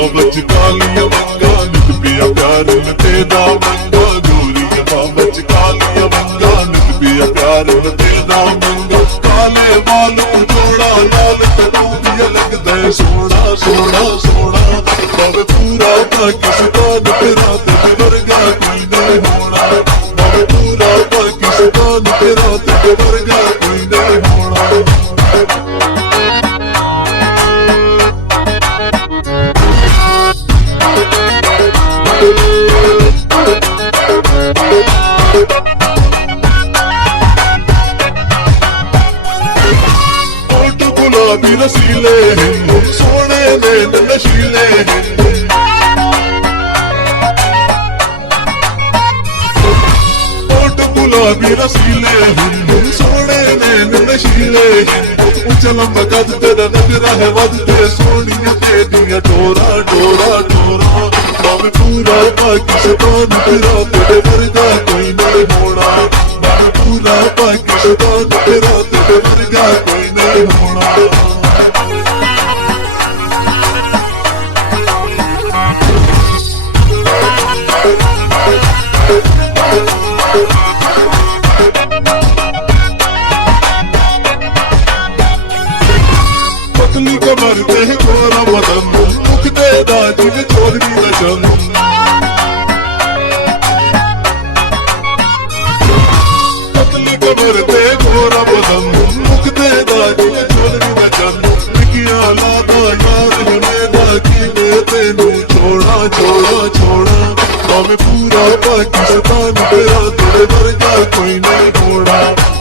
बाबच कालिया मंगा नित पिया प्यार न तेरा मंगा गोरिया बाबच कालिया मंगा नित पिया प्यार न तेरा मंगा काले बालों जोड़ा लाल कटोरिया लगदा है सोना सोना सोना बाबे पूरा पाकिस्तान तेरा तेरे वर्गा कोई नहीं होना बाबे पूरा पाकिस्तान तेरा तेरे वर्गा कोई नहीं होना। होठ गुलाबी रसीले सोने नैन नशीले होठ गुलाबी रसीले सोने नैन नशीले ऊंचा लंबा कद तेरा नजरा है वदते सोनिया तेरिया डोरा डोरा डोरा बाबे पूरा पाकिस्तान तेरा तेरे वर्गा कोई नहीं होना बाबे पूरा पाकिस्तान तेरा तेरे वर्गा कोई नहीं होना। पतली कमर ते गोरा बदन मुख दे दाजी में चौधरी नचन पतली कमर ते गोरा बदन मुख दे दाजी में चौधरी नचन निकिया लादा यार हमेदा की मैं तेनू छोड़ा छोड़ा छोड़ा बाबे पूरा पाकिस्तान तेरा तेरे वर्गा कोई नहीं होना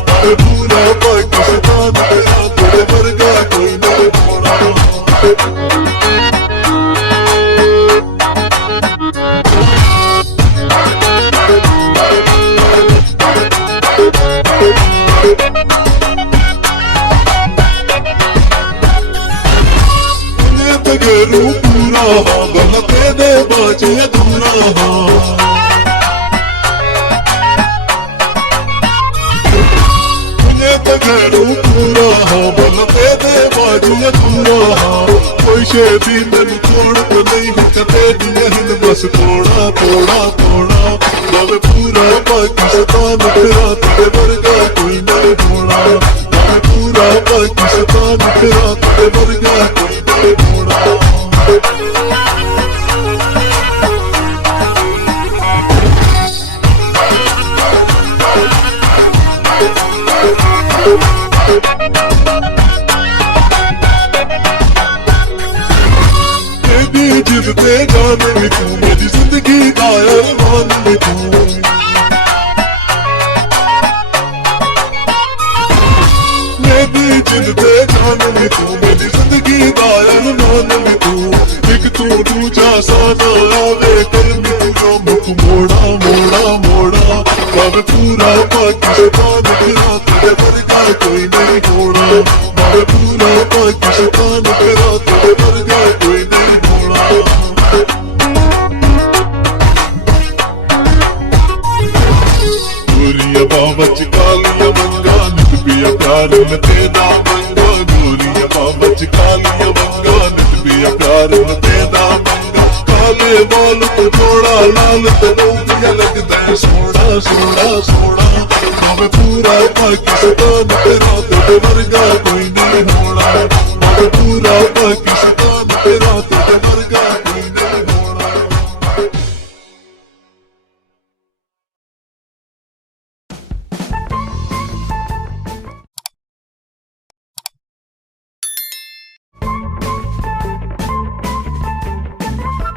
बाबे पूरा पाकिस्तान तेरा तेरे वर्गा कोई नहीं होना। तगरू पूरा गलते दे बाजे दूरा तगरू पूरा गलते दे बाजे दूरा कोई शेदी मैनू छोड़ तो नहीं कदे दिया बस थोड़ा थोड़ा थोड़ा बाबे पूरा पाकिस्तान तेरा तेरे वर्गा कोई नहीं होना बाबे पूरा पाकिस्तान तेरा तेरे वर्गा कोई नहीं होना। तेरी जिद ते जान में तू मेरी जिंदगी का अरमान में तू मेरी जिद ते जान में तू मेरी जिंदगी का अरमान में तू एक तू दूजा साना आवे कर में तू मुख मोड़ा मोड़ा मोड़ा बाबे पूरा पाकिस्तान तेरा तेरे वर्गा कोई नहीं होना बाबे पूरा पाकिस्तान तेरा तेरे वर्गा कोई नहीं होना। गोरिया बाबच कालिया मंगा नित पिया प्यार न तेरा मंगा गोरिया बाबच कालिया मंगा नित पिया प्यार न तेरा मंगा काले बाल तो जोड़ा लाल कटोरिया लगदा है सोना सोना सोना बाबे पूरा पाकिस्तान तेरा तेरे वर्गा कोई नहीं होना बाबे पूरा पाकिस्तान तेरा तेरे वर्गा